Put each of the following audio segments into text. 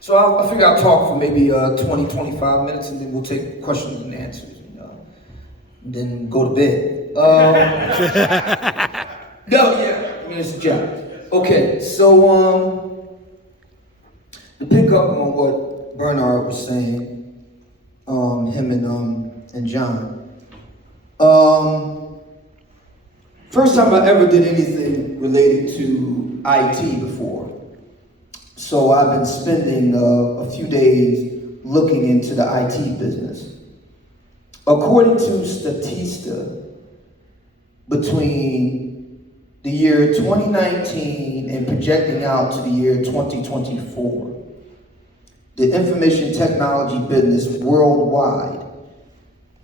So I figure I'll talk for maybe 20, 25 minutes, and then we'll take questions and answers, and then go to bed. No, yeah, I mean, it's a job. Okay, so to pick up on what Bernard was saying, him and John. First time I ever did anything related to IT before. So I've been spending a few days looking into the IT business. According to Statista, between the year 2019 and projecting out to the year 2024, the information technology business worldwide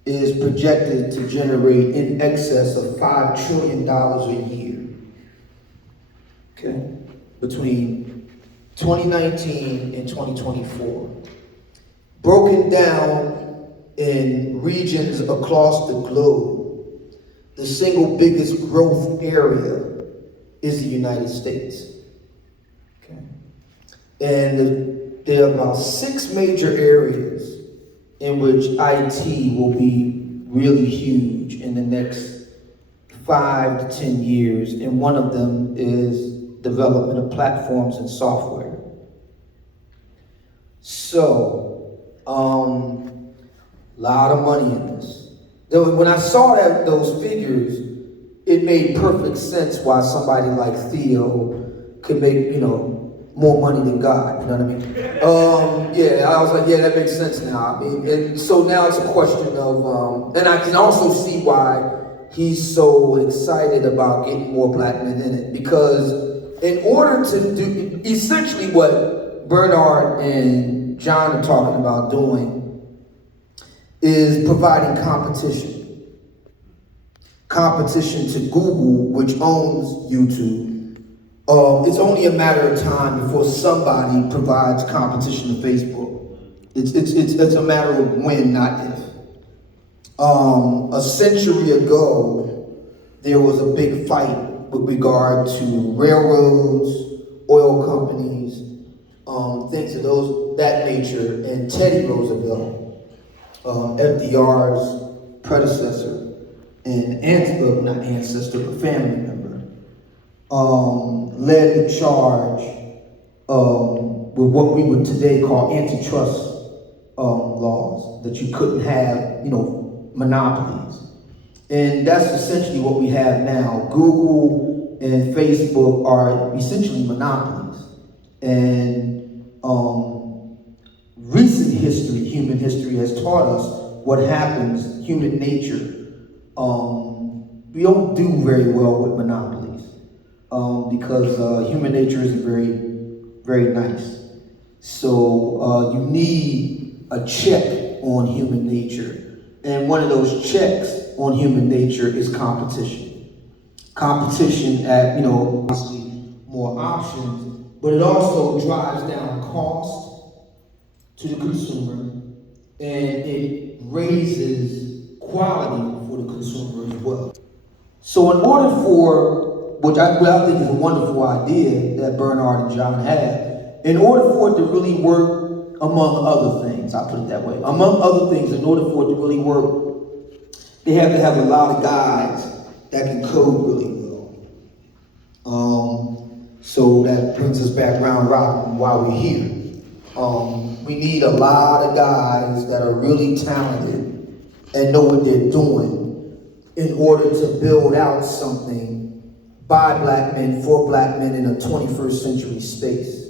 is projected to generate in excess of $5 trillion a year. Okay? Between 2019 and 2024. Broken down in regions across the globe, the single biggest growth area is the United States. Okay? And there are about 6 major areas in which IT will be really huge in the next 5 to 10 years, and one of them is development of platforms and software. So, lot of money in this. When I saw those figures, it made perfect sense why somebody like Theo could make, more money than God, you know what I mean? Yeah, I was like, yeah, that makes sense now. I mean, and so now it's a question of, and I can also see why he's so excited about getting more black men in it, because in order to do, essentially what Bernard and John are talking about doing is providing competition. Competition to Google, which owns YouTube. It's only a matter of time before somebody provides competition to Facebook. It's a matter of when, not if. A century ago, there was a big fight with regard to railroads, oil companies, things of that nature, and Teddy Roosevelt, FDR's predecessor, and not ancestor, but family member, led the charge with what we would today call antitrust laws, that you couldn't have, monopolies. And that's essentially what we have now. Google and Facebook are essentially monopolies. And recent history, human history, has taught us what happens, human nature. We don't do very well with monopolies because human nature isn't very, very nice. So you need a check on human nature. And one of those checks on human nature is competition. Competition at, obviously more options, but it also drives down cost to the consumer, and it raises quality for the consumer as well. So in order for, which I think is a wonderful idea that Bernard and John had, in order for it to really work, among other things, I'll put it that way, among other things, in order for it to really work, they have to have a lot of guys that can code really well. So that brings us back round robin while we're here. We need a lot of guys that are really talented and know what they're doing in order to build out something by black men, for black men in a 21st century space.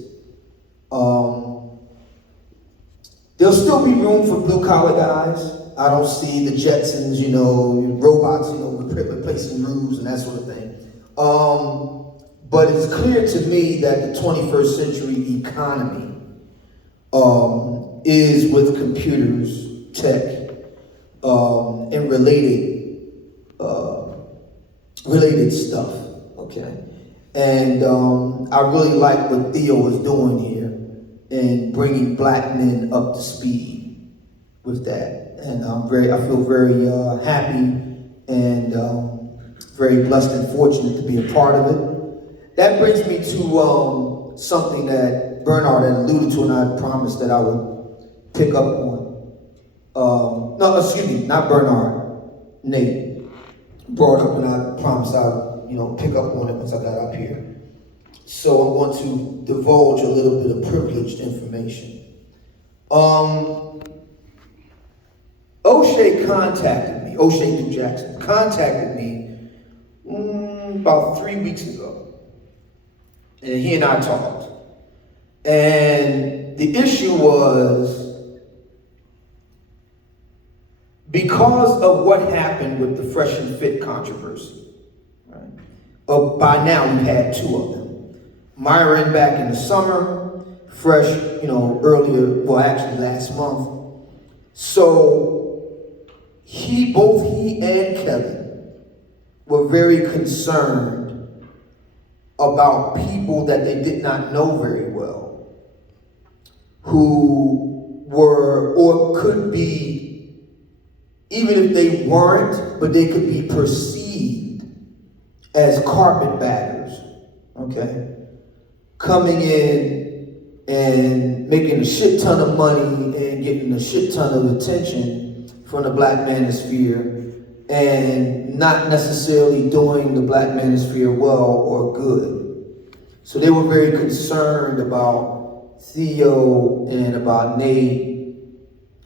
There'll still be room for blue collar guys. I don't see the Jetsons, robots, replacing roofs and that sort of thing. But it's clear to me that the 21st century economy is with computers, tech, and related stuff, okay? And I really like what Theo is doing here in bringing black men up to speed with that. And I feel very happy and very blessed and fortunate to be a part of it. That brings me to something that Bernard had alluded to, and I promised that I would pick up on. No, excuse me, not Bernard. Nate brought up, and I promised I would, pick up on it once I got up here. So I'm going to divulge a little bit of privileged information. O'Shea New Jackson contacted me about 3 weeks ago. And he and I talked. And the issue was, because of what happened with the Fresh and Fit controversy, right? By now we've had 2 of them. Myron back in the summer, Fresh, earlier, well actually last month. So both he and Kevin were very concerned about people that they did not know very well, who were or could be, even if they weren't, but they could be perceived as carpetbaggers, okay? Coming in and making a shit ton of money and getting a shit ton of attention from the Black Manosphere and not necessarily doing the Black Manosphere well or good. So they were very concerned about Theo and about Nate.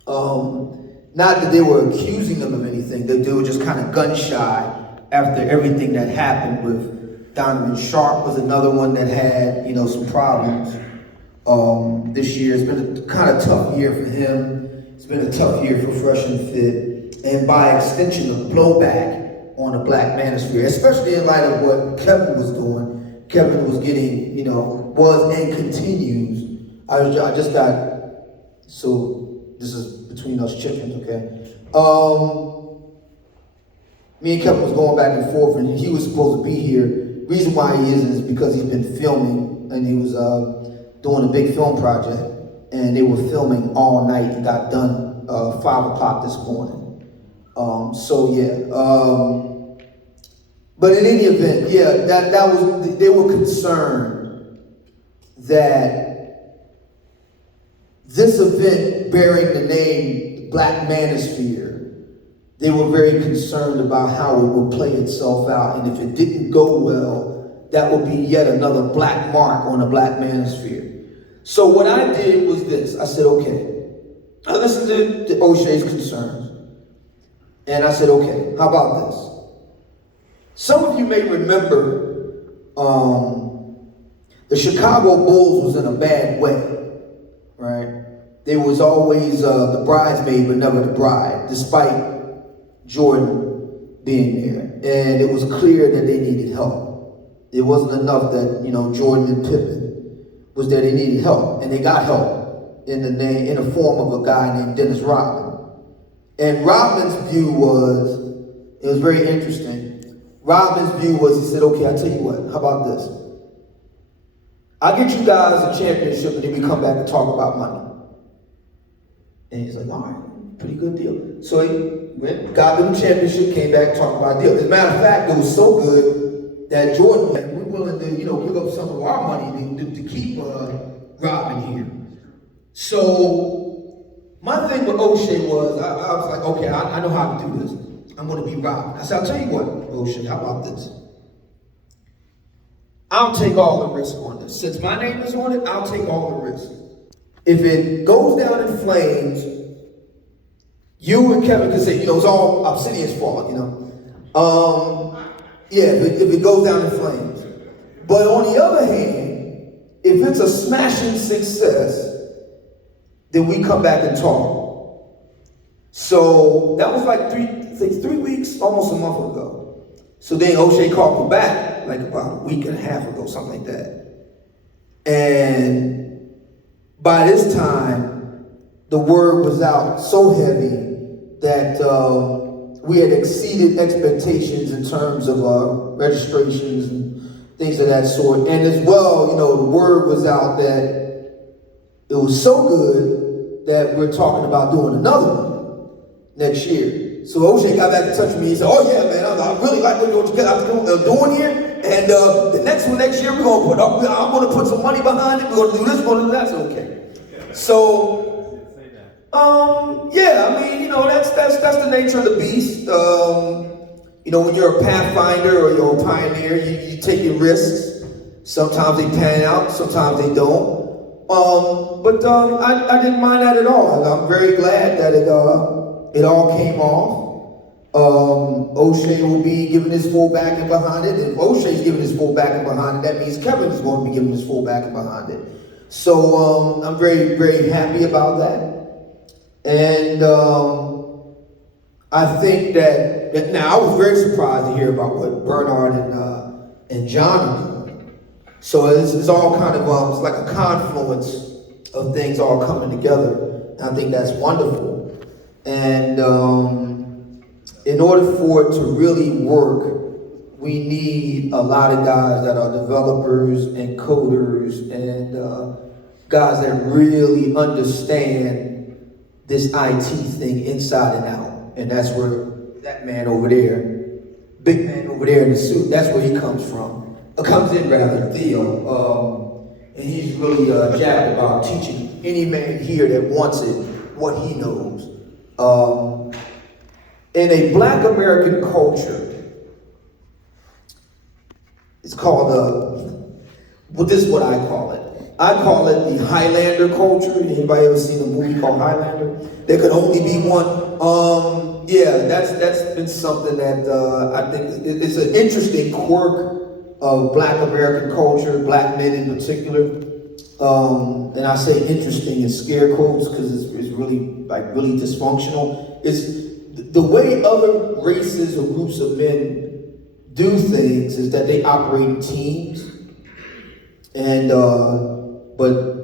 Not that they were accusing them of anything, they were just kind of gun shy after everything that happened with Donovan Sharp was another one that had, some problems. This year it's been a kind of tough year for him. It's been a tough year for Fresh and Fit, and by extension, the blowback on the Black Manosphere, especially in light of what Kevin was doing. Kevin was getting, was and continues. I just got, so this is between us chickens, okay? Me and Kevin was going back and forth, and he was supposed to be here. Reason why he isn't is because he's been filming, and he was doing a big film project, and they were filming all night and got done 5 o'clock this morning. But in any event, that was, they were concerned that this event bearing the name Black Manosphere, they were very concerned about how it would play itself out, and if it didn't go well, that would be yet another black mark on the Black Manosphere. So what I did was this. I said, okay, I listened to O'Shea's concerns. And I said, okay, how about this? Some of you may remember the Chicago Bulls was in a bad way, right? There was always the bridesmaid but never the bride, despite Jordan being there. And it was clear that they needed help. It wasn't enough that, Jordan and Pippen was there, they needed help. And they got help in the form of a guy named Dennis Rodman. And Rodman's view was, it was very interesting. Rodman's view was, he said, okay, I'll tell you what, how about this? I'll get you guys a championship and then we come back and talk about money. And he's like, all right, pretty good deal. So he went, got them a championship, came back, talked about a deal. As a matter of fact, it was so good that Jordan, like, we're willing to, give up some of our money to keep Rodman here. So my thing with O'Shea was, I was like, okay, I know how to do this. I'm going to be Rodman. I said, I'll tell you what, O'Shea, how about this? I'll take all the risk on this. Since my name is on it, I'll take all the risk. If it goes down in flames, you and Kevin can say, it's all Obsidian's fault, if it goes down in flames. But on the other hand, if it's a smashing success, then we come back and talk. So that was like 3 weeks, almost a month ago. So then O'Shea called me back like about a week and a half ago, something like that. And by this time, the word was out so heavy that we had exceeded expectations in terms of registrations and things of that sort. And as well, the word was out that it was so good that we're talking about doing another one next year. So O'Shea got back in touch with me. He said, oh yeah, man, I really like what you're doing here. And the next year, I'm going to put some money behind it. We're going to do this, we're going to do that. I said, okay. So, yeah, I mean, that's the nature of the beast. When you're a pathfinder or you're a pioneer, you take your risks. Sometimes they pan out, sometimes they don't. But I didn't mind that at all. I'm very glad that it all came off. O'Shea will be giving his full backing behind it. If O'Shea's giving his full backing behind it, that means Kevin is going to be giving his full backing behind it. So I'm very, very happy about that. And I think that now I was very surprised to hear about what Bernard and John are doing. So it's all kind of it's like a confluence of things all coming together. And I think that's wonderful. And in order for it to really work, we need a lot of guys that are developers and coders and guys that really understand this IT thing inside and out. And that's where that man over there, big man over there in the suit, that's where he comes from. Comes in rather, Theo. And he's really jacked about teaching any man here that wants it what he knows. In a Black American culture, it's called this is what I call it. I call it the Highlander culture. Anybody ever seen a movie called Highlander? There could only be one. Yeah, that's been something that I think it's an interesting quirk of Black American culture, Black men in particular. And I say interesting in scare quotes because it's really dysfunctional. It's the way other races or groups of men do things is that they operate in teams. And but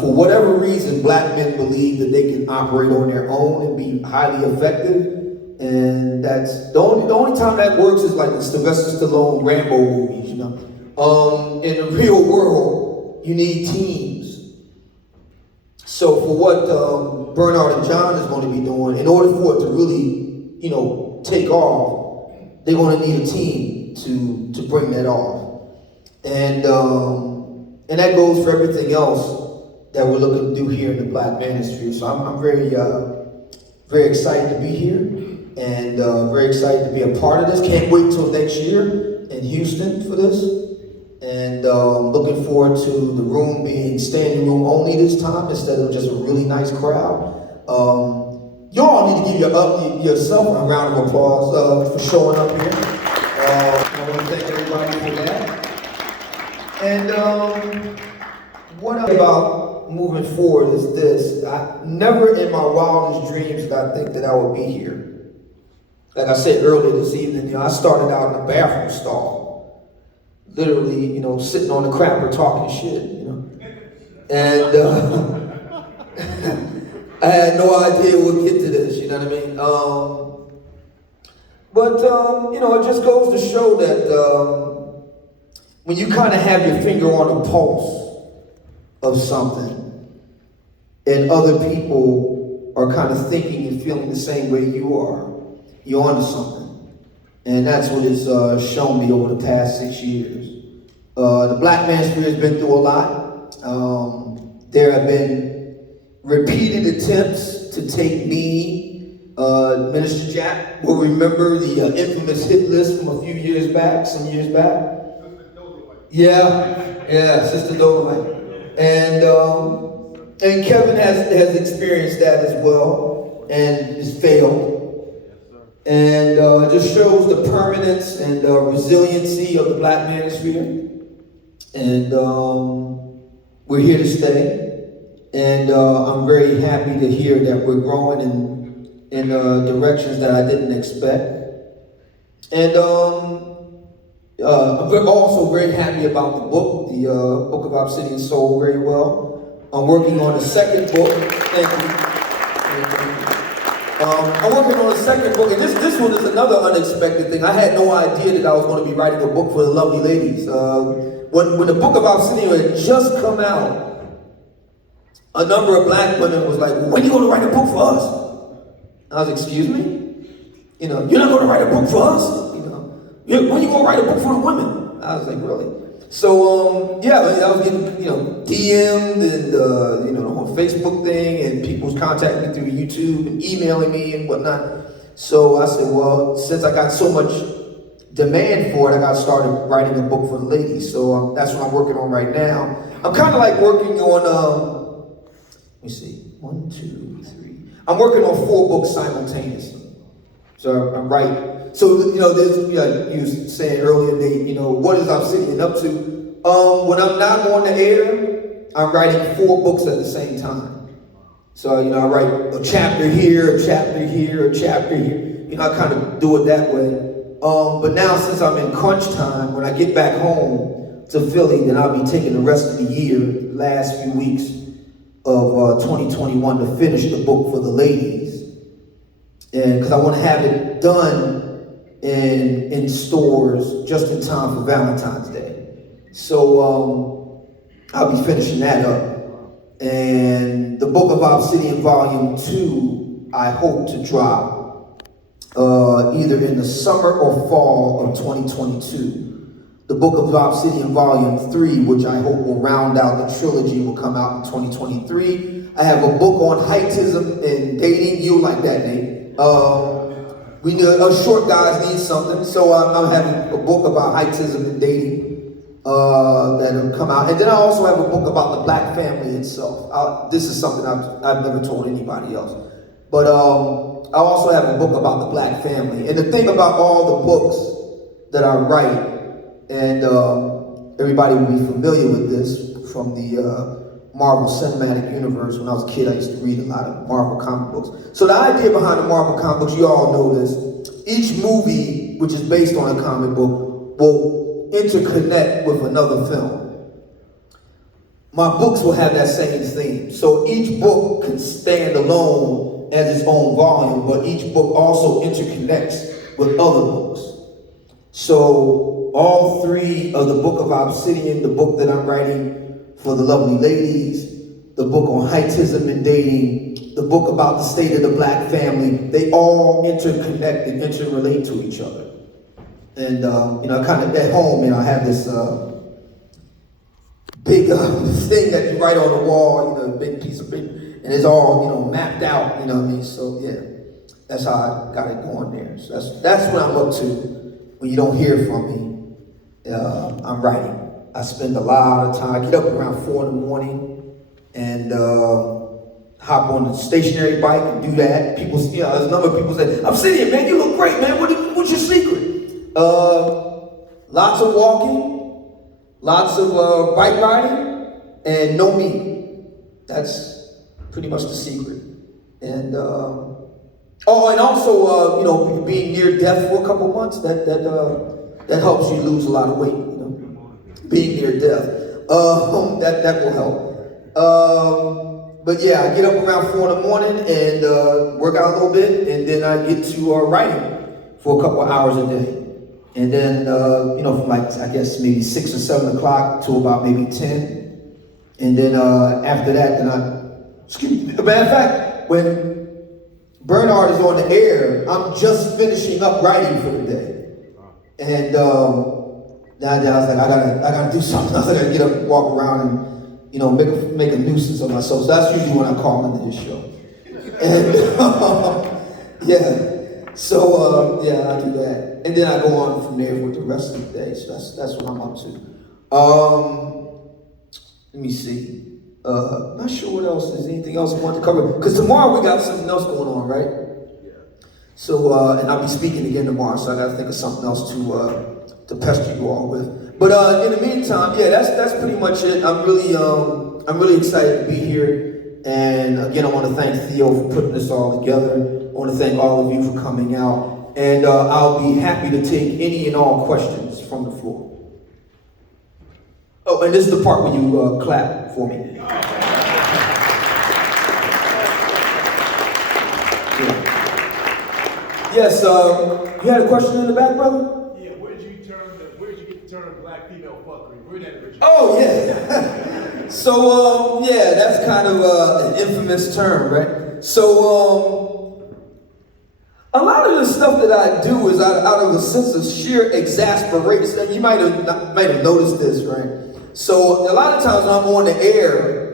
for whatever reason, Black men believe that they can operate on their own and be highly effective. And that's the only time that works is like the Sylvester Stallone Rambo movies, In the real world, you need teams. So for what Bernard and John is going to be doing, in order for it to really, take off, they're going to need a team to bring that off. And that goes for everything else that we're looking to do here in the Black Manosphere. So I'm very, very excited to be here and very excited to be a part of this. Can't wait till next year in Houston for this. And looking forward to the room being standing room only this time instead of just a really nice crowd. You all need to give yourself a round of applause for showing up here. I want to thank everybody for that. And what about moving forward is this. Never in my wildest dreams did I think that I would be here. Like I said earlier this evening, I started out in a bathroom stall. Literally, sitting on the crapper talking shit, And I had no idea we'd get to this, you know what I mean? But it just goes to show that when you kind of have your finger on the pulse of something, and other people are kind of thinking and feeling the same way you are, you're onto something. And that's what it's shown me over the past 6 years. The Black Manosphere has been through a lot. There have been repeated attempts to take me. Minister Jack will remember the infamous hit list from some years back. Yeah, Sister Dolomite. And Kevin has experienced that as well and has failed. And it just shows the permanence and resiliency of the Black Manosphere. And we're here to stay. And I'm very happy to hear that we're growing in directions that I didn't expect. And I'm also very happy about the book, the Book of Obsidian Soul, very well. I'm working on a second book. Thank you. I'm working on a second book, and this one is another unexpected thing. I had no idea that I was going to be writing a book for the lovely ladies. When the Book of Obsidian had just come out, a number of Black women was like, when are you going to write a book for us? I was like, excuse me? You know, you're not going to write a book for us. You know, when are you going to write a book for the women? I was like, really? So, yeah, I was getting, DM'd and, the whole Facebook thing, and people was contacting me through YouTube and emailing me and whatnot. So I said, well, since I got so much demand for it, I got started writing a book for the ladies. So that's what I'm working on right now. I'm kind of like working on, let me see, 1, 2, 3. I'm working on 4 books simultaneously. So I'm writing. So, you were saying earlier, Nate, what is Obsidian up to? When I'm not on the air, I'm writing 4 books at the same time. So, I write a chapter here, a chapter here, a chapter here. I kind of do it that way. But now, since I'm in crunch time, when I get back home to Philly, then I'll be taking the rest of the year, last few weeks of 2021 to finish the book for the ladies. And because I want to have it done in stores just in time for Valentine's Day. So I'll be finishing that up. And the Book of Obsidian Volume 2, I hope to drop either in the summer or fall of 2022. The Book of Obsidian Volume 3, which I hope will round out the trilogy, will come out in 2023. I have a book on heightism and dating. You'll like that, Nate. We need short guys need something, so I'm having a book about heightism and dating that'll come out, and then I also have a book about the black family itself. This is something I've never told anybody else, but I also have a book about the black family. And the thing about all the books that I write, and everybody will be familiar with this from the Marvel Cinematic Universe. When I was a kid, I used to read a lot of Marvel comic books. So the idea behind the Marvel comic books, you all know this. Each movie, which is based on a comic book, will interconnect with another film. My books will have that same theme. So each book can stand alone as its own volume, but each book also interconnects with other books. So all 3 of the Book of Obsidian, the book that I'm writing for the lovely ladies, the book on heightism and dating, the book about the state of the black family, they all interconnect and interrelate to each other. And, kind of at home, I have this big thing that you write on the wall, a big piece of paper, and it's all, mapped out, what I mean? So, yeah, that's how I got it going there. So that's what I'm up to. When you don't hear from me, I'm writing. I spend a lot of time. I get up around 4 in the morning and hop on the stationary bike and do that. People, there's a number of people say, "Obsidian, man, you look great, man. What's your secret?" Lots of walking, lots of bike riding, and no meat. That's pretty much the secret. And and also being near death for a couple months. That helps you lose a lot of weight. Being near death, that will help. But yeah, I get up around 4 in the morning and work out a little bit, and then I get to writing for a couple of hours a day. And then, from maybe 6 or 7 o'clock to about maybe 10. And then after that, matter of fact, when Bernard is on the air, I'm just finishing up writing for the day. And now I was like, I gotta do something. I gotta get up and walk around and, make a nuisance of myself. So that's usually when I call into this show. And yeah, so I do that, and then I go on from there with the rest of the day. So that's what I'm up to. Let me see. Not sure what else. Is anything else I want to cover? Because tomorrow we got something else going on, right? Yeah. So and I'll be speaking again tomorrow. So I got to think of something else to pester you all with. But in the meantime, yeah, that's pretty much it. I'm really excited to be here. And again, I want to thank Theo for putting this all together. I want to thank all of you for coming out. And I'll be happy to take any and all questions from the floor. Oh, and this is the part where you clap for me. Yeah. Yes, you had a question in the back, brother? Where'd you get the term black female fuckery? Where did that originate? Oh, yeah. So, that's kind of an infamous term, right? So, a lot of the stuff that I do is out of a sense of sheer exasperation. You might have noticed this, right? So a lot of times when I'm on the air,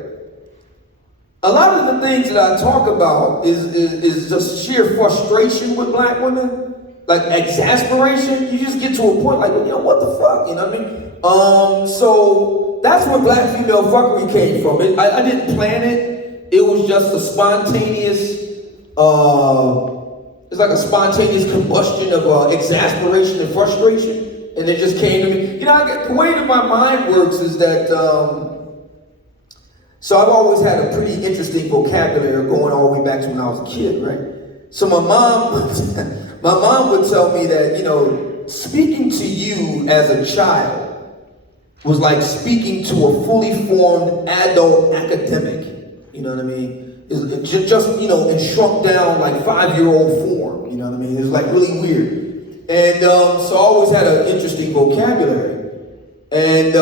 a lot of the things that I talk about is just sheer frustration with black women, like exasperation. You just get to a point like, what the fuck, you know what I mean? So that's where black female fuckery came from. I didn't plan it. It was just a spontaneous, it's like a spontaneous combustion of exasperation and frustration. And it just came to me. The way that my mind works is that, so I've always had a pretty interesting vocabulary going all the way back to when I was a kid, right? So my mom would tell me that, speaking to you as a child was like speaking to a fully formed adult academic. You know what I mean? It's just in shrunk down like 5-year-old form. You know what I mean? It's like really weird. And so I always had an interesting vocabulary. And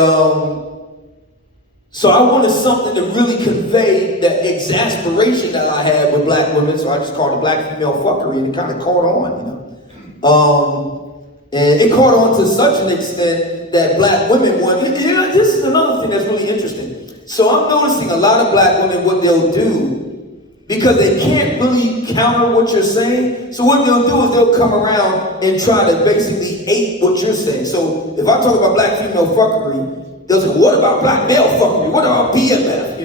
so I wanted something to really convey that exasperation that I had with black women. So I just called it black female fuckery, and it kind of caught on, And it caught on to such an extent that black women wanted. This is another thing that's really interesting. So I'm noticing a lot of black women, what they'll do, because they can't really counter what you're saying. So what they'll do is they'll come around and try to basically ape what you're saying. So if I talk about black female fuckery, they'll say, what about black male fuckery? What about BMF?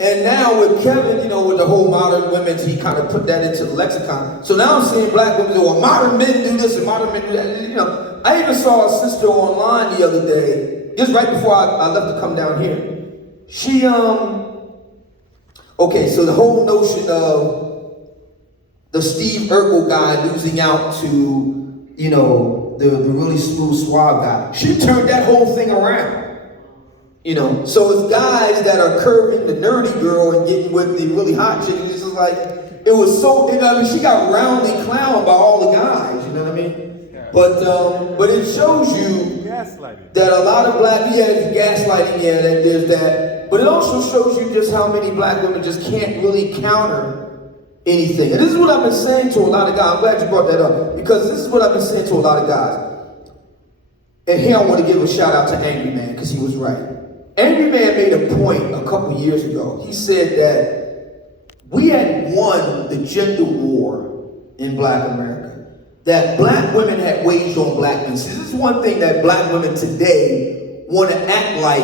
And now with Kevin, with the whole modern women, he kind of put that into the lexicon. So now I'm seeing black women say, well, modern men do this and modern men do that. I even saw a sister online the other day, just right before I left to come down here. She, okay, so the whole notion of the Steve Urkel guy losing out to, the really smooth, suave guy. She turned that whole thing around. So it's guys that are curving the nerdy girl and getting with the really hot chick. It's just like, it was so, she got roundly clowned by all the guys, you know what I mean? Yeah. But it shows you that a lot of black, gaslighting, that there's that. But it also shows you just how many black women just can't really counter anything. And this is what I've been saying to a lot of guys. I'm glad you brought that up, because this is what I've been saying to a lot of guys. And here I want to give a shout out to Angry Man, because he was right. Angry Man made a point a couple years ago. He said that we had won the gender war in black America, that black women had waged on black men. See, this is one thing that black women today want to act like,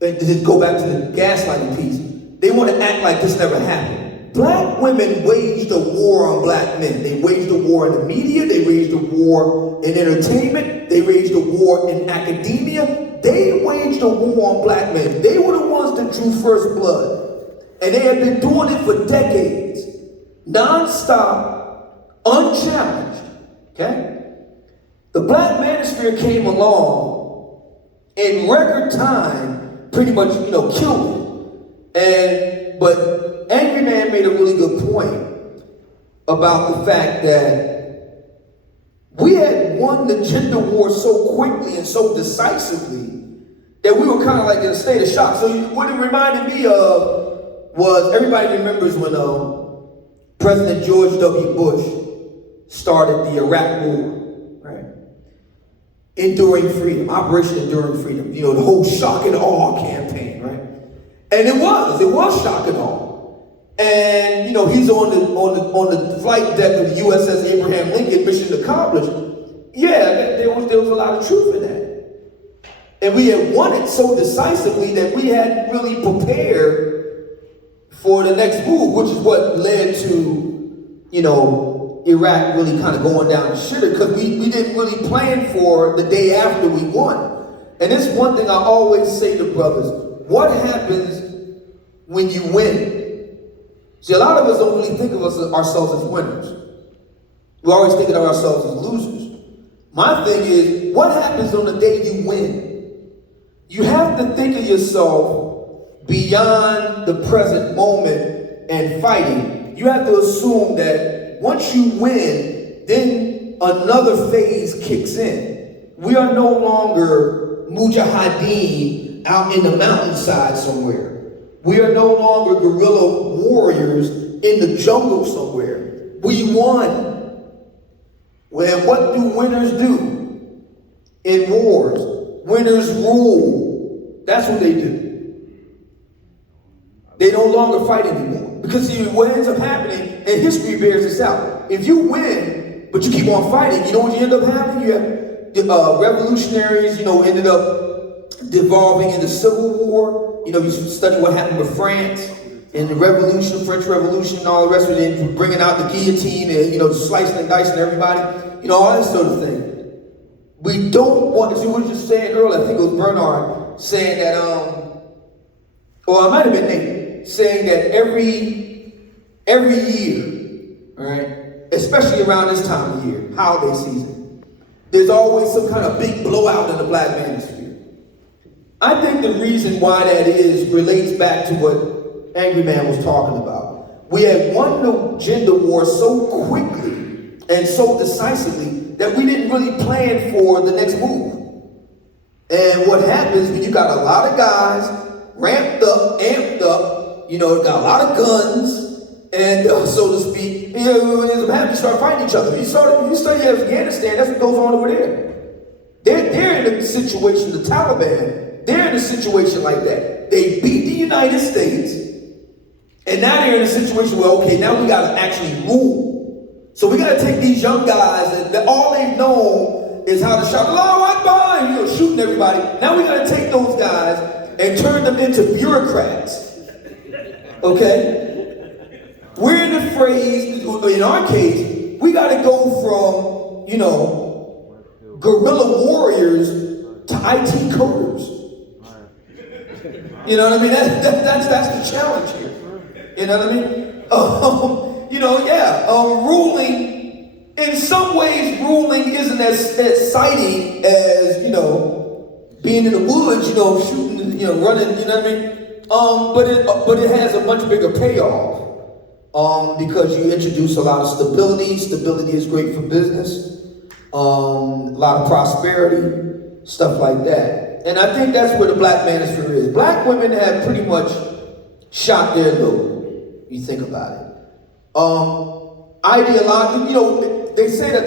to go back to the gaslighting piece, they want to act like this never happened. Black women waged a war on black men. They waged a war in the media, they waged a war in entertainment, they waged a war in academia. They waged a war on black men. They were the ones that drew first blood. And they had been doing it for decades. Non-stop, unchallenged. Okay? The black manosphere came along in record time, pretty much, killed it. But Angry Man made a really good point about the fact that we had won the gender war so quickly and so decisively that we were kind of like in a state of shock. So what it reminded me of was, everybody remembers when President George W. Bush started the Iraq War, right? Enduring Freedom, Operation Enduring Freedom, the whole shock and awe campaign, right? And it was shock and awe. And he's on the flight deck of the USS Abraham Lincoln, mission accomplished. Yeah, there was a lot of truth in that. And we had won it so decisively that we hadn't really prepared for the next move, which is what led to, Iraq really kind of going down the shitter, because we didn't really plan for the day after we won. And this one thing I always say to brothers: what happens when you win? See, a lot of us don't really think of ourselves as winners. We're always thinking of ourselves as losers. My thing is, what happens on the day you win? You have to think of yourself beyond the present moment and fighting. You have to assume that once you win, then another phase kicks in. We are no longer mujahideen out in the mountainside somewhere. We are no longer guerrilla warriors in the jungle somewhere. We won. Well, what do winners do in wars? Winners rule. That's what they do. They no longer fight anymore. Because see, what ends up happening, and history bears this out, if you win, but you keep on fighting, you know what you end up having? You have revolutionaries, ended up devolving into civil war. You study what happened with France and the revolution, French Revolution, and all the rest of it, bringing out the guillotine and, slicing and dicing everybody, all that sort of thing. We don't want to see what you were just saying earlier. I think it was Bernard saying that, or it might have been Nate, saying that every year, right, especially around this time of year, holiday season, there's always some kind of big blowout in the black manosphere. I think the reason why that is relates back to what Angry Man was talking about. We had won the gender war so quickly and so decisively that we didn't really plan for the next move. And what happens when you got a lot of guys ramped up, amped up, got a lot of guns, and so to speak, you start fighting each other. You study Afghanistan, that's what goes on over there. They're in a situation, the Taliban, they're in a situation like that. They beat the United States, and now they're in a situation where, okay, now we got to actually rule. So we got to take these young guys, and all they've known is how to shout, Allahu Akbar, and shooting everybody. Now we got to take those guys and turn them into bureaucrats. Okay? We're in the phrase, in our case, we got to go from, guerrilla warriors to IT coders. You know what I mean? That's the challenge here. You know what I mean? Ruling, in some ways, ruling isn't as exciting as, being in the woods, shooting, running, you know what I mean? But it has a much bigger payoff. Because you introduce a lot of stability. Stability is great for business. A lot of prosperity, stuff like that. And I think that's where the black manosphere is. Black women have pretty much shot their load, you think about it. Ideology, they say that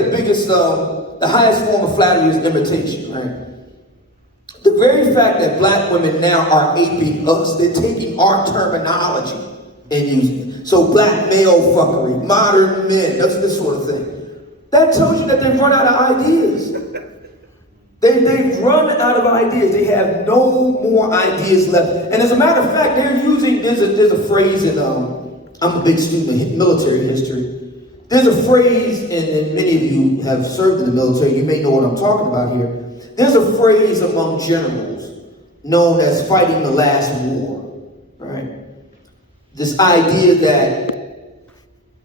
the highest form of flattery is imitation, right? The very fact that black women now are aping us, they're taking our terminology and using it. So black male fuckery, modern men, that's this sort of thing. That tells you that they've run out of ideas. They've run out of ideas. They have no more ideas left. And as a matter of fact, they're using, there's a phrase in, I'm a big student of military history. There's a phrase, and many of you have served in the military, you may know what I'm talking about here. There's a phrase among generals known as fighting the last war, right? This idea that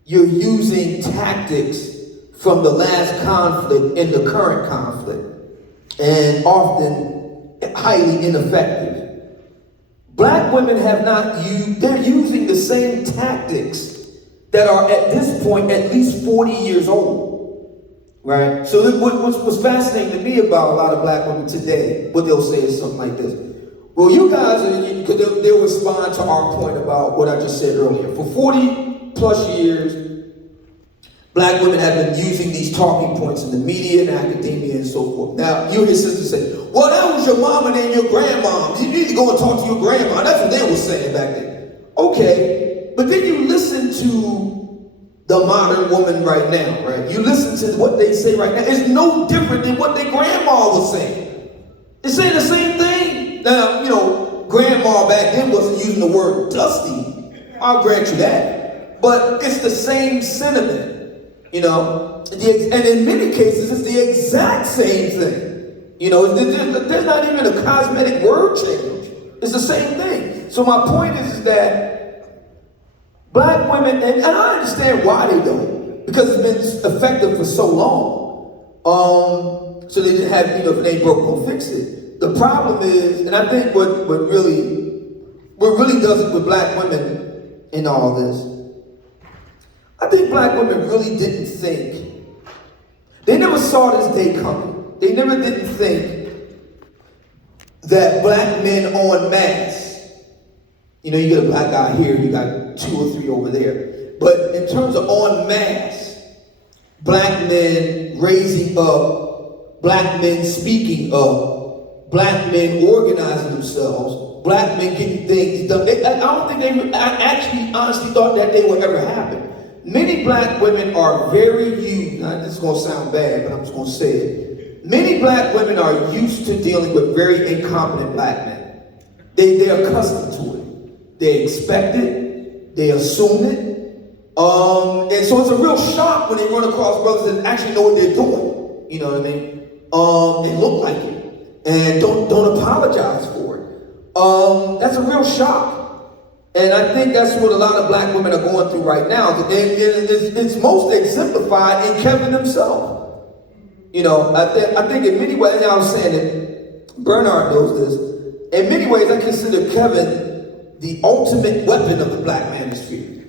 you're using tactics from the last conflict in the current conflict, and often highly ineffective. Black women have not used, they're using the same tactics that are at this point at least 40 years old, right? So what's fascinating to me about a lot of black women today, what they'll say is something like this. Well, you guys, because they'll respond to our point about what I just said earlier. For 40 plus years, black women have been using these talking points in the media and academia and so forth. Now, you hear sisters say, well, that was your mama and your grandma. You need to go and talk to your grandma. That's what they were saying back then. Okay, but then you listen to the modern woman right now, right? You listen to what they say right now. It's no different than what their grandma was saying. They're saying the same thing. Now, grandma back then wasn't using the word dusty. I'll grant you that. But it's the same sentiment. And in many cases, it's the exact same thing. There's not even a cosmetic word change. It's the same thing. So my point is that black women, and I understand why they don't, because it's been effective for so long. So they didn't have, if it ain't broke, don't fix it. The problem is, and I think what really does it with black women in all this, I think black women really didn't think. They never saw this day coming. They never didn't think that black men en masse, you get a black guy here, you got 2 or 3 over there. But in terms of en masse, black men raising up, black men speaking up, black men organizing themselves, black men getting things done. I don't think I actually honestly thought that day would ever happen. Many black women are very used, now this is going to sound bad, but I'm just going to say it. Many black women are used to dealing with very incompetent black men. They're accustomed to it. They expect it. They assume it. And so it's a real shock when they run across brothers that actually know what they're doing. You know what I mean? And look like it. And don't apologize for it. That's a real shock. And I think that's what a lot of black women are going through right now. And it's most exemplified in Kevin himself. You know, I think in many ways, and I was saying it, Bernard knows this, in many ways I consider Kevin the ultimate weapon of the black manosphere.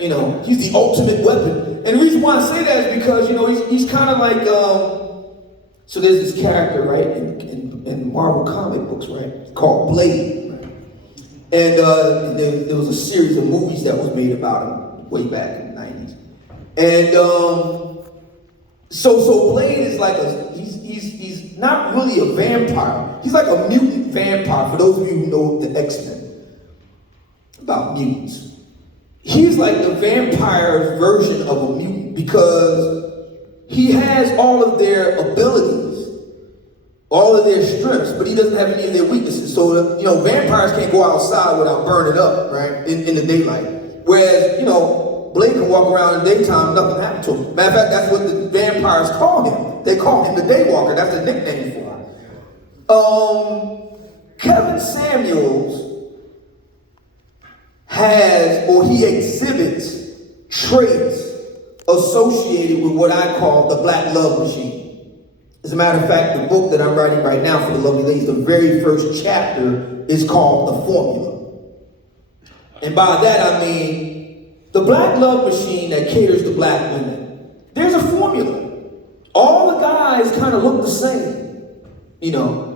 You know, he's the ultimate weapon. And the reason why I say that is because, you know, he's kind of like, so there's this character, right, in Marvel comic books, right, called Blade. And there was a series of movies that was made about him way back in the 90s. And so Blade is like he's not really a vampire. He's like a mutant vampire, for those of you who know the X-Men, about mutants. He's like the vampire's version of a mutant because he has all of their abilities, all of their strengths, but he doesn't have any of their weaknesses. So, you know, vampires can't go outside without burning up, right, in the daylight. Whereas, you know, Blade can walk around in the daytime, nothing happened to him. Matter of fact, that's what the vampires call him. They call him the Daywalker. That's the nickname for him. Kevin Samuels has, or he exhibits, traits associated with what I call the black love machine. As a matter of fact, the book that I'm writing right now for the lovely ladies, the very first chapter is called The Formula. And by that I mean, the black love machine that caters to black women, there's a formula. All the guys kind of look the same, you know.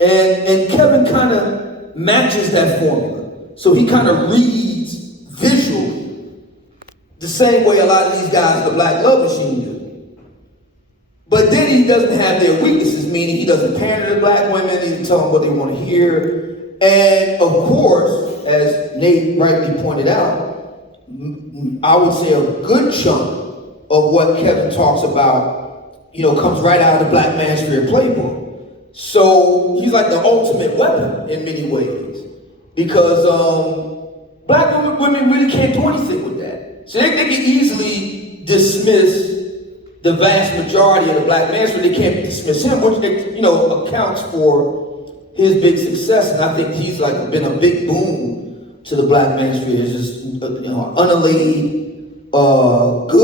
And Kevin kind of matches that formula. So he kind of reads visually the same way a lot of these guys in the black love machine do. But then he doesn't have their weaknesses, meaning he doesn't pander to black women, he doesn't tell them what they want to hear. And of course, as Nate rightly pointed out, I would say a good chunk of what Kevin talks about, you know, comes right out of the Black Manosphere playbook. So he's like the ultimate weapon in many ways, because black women really can't do anything with that. So they can easily dismiss the vast majority of the black manosphere. They can't dismiss him, which, you know, accounts for his big success. And I think he's like been a big boon to the black manosphere. It's just, you know, unallayed good.